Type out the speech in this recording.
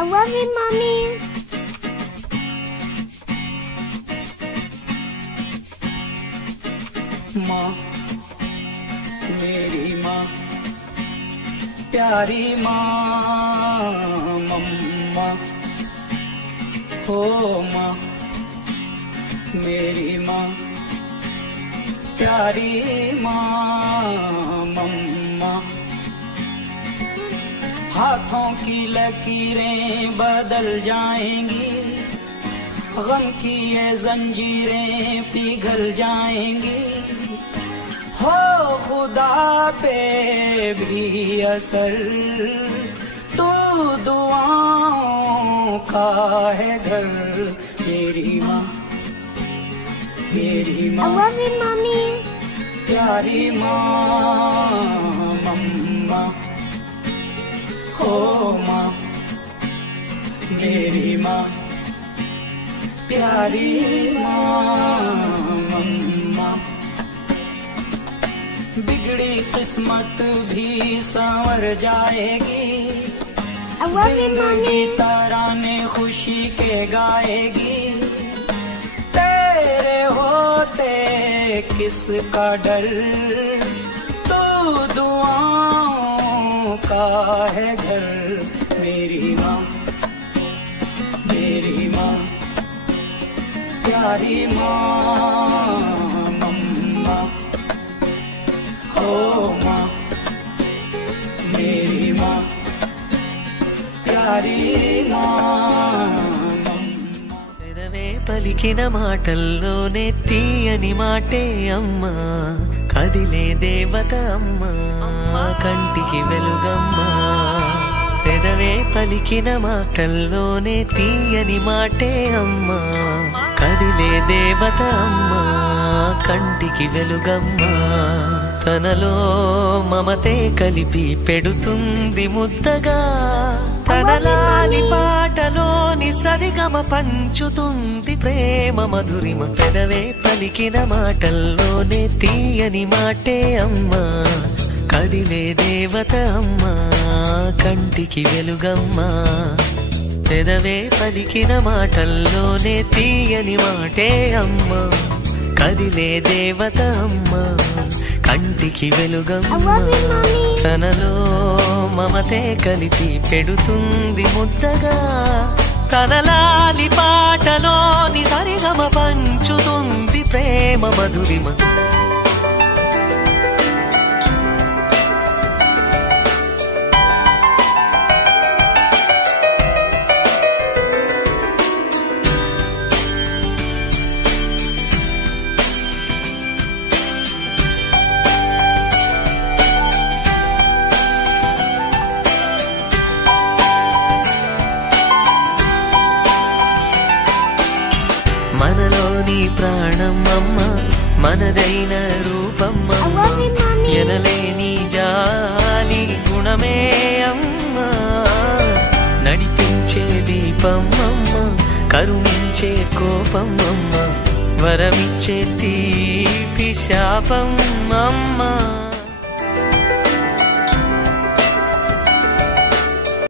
I love you, Mommy. माँ, मेरी माँ, प्यारी माँ, मम्मा, हो माँ, मेरी माँ, प्यारी माँ, मम्मा। हाथों की लकीरें बदल जाएंगी, गम की ये जंजीरें पिघल जाएंगी, हो खुदा पे भी असर, तू दुआओं का है घर। मेरी माँ, मेरी माँ, I love you, Mommy. प्यारी माँ, मम्मा, हो माँ, मेरी माँ, प्यारी माँ, मम्मा। बिगड़ी किस्मत भी संवर जाएगी, I love you, जिंदगी Mommy. तराने खुशी के गाएगी, तेरे होते किसका डर, तू दुआओं का है घर। मेरी माँ, मेरी माँ, प्यारी माँ, मम्मा, हो माँ, मेरी माँ, प्यारी माँ, मम्मा। పెదవే పలికిన మాటల్లోనే తీయని మాటే అమ్మా, కదిలే దేవత అమ్మా, కంటికి వెలుగమ్మా. పెదవే పలికిన మాటల్లోనే తీయని మాటే అమ్మా, కదిలే దేవత అమ్మా, కంటికి వెలుగమ్మా. తనలో మమతే కలిపి పెడుతుంది ముద్దగా, తనలాలి పాటలోని సరిగమ పంచుతుంది ప్రేమ మధురిమ. పెదవే పలికిన మాటల్లోనే తీయని మాటే అమ్మా, కదిలే దేవత అమ్మా, కంటికి వెలుగమ్మా. పెదవే పలికిన మాటల్లోనే తీయని మాటే అమ్మా, కదిలే దేవత అమ్మా, కంటికి వెలుగమ్మా. తనలో మమతే కలిపి పెడుతుంది ముద్దగా, తనలాలి పాటలోని సరిగమ పంచుతుంది ప్రేమ మధురిమ. మనలోని ప్రాణమమ్మ, మనదైన రూపమ్మమ్మ, ఎనలేని జాలి గుణమే అమ్మ. నడిపించే దీపమ్మమ్మ, కరుణించే కోపమ్మమ్మ, వరమిచ్చే తీపి శాపమ్మమ్మ.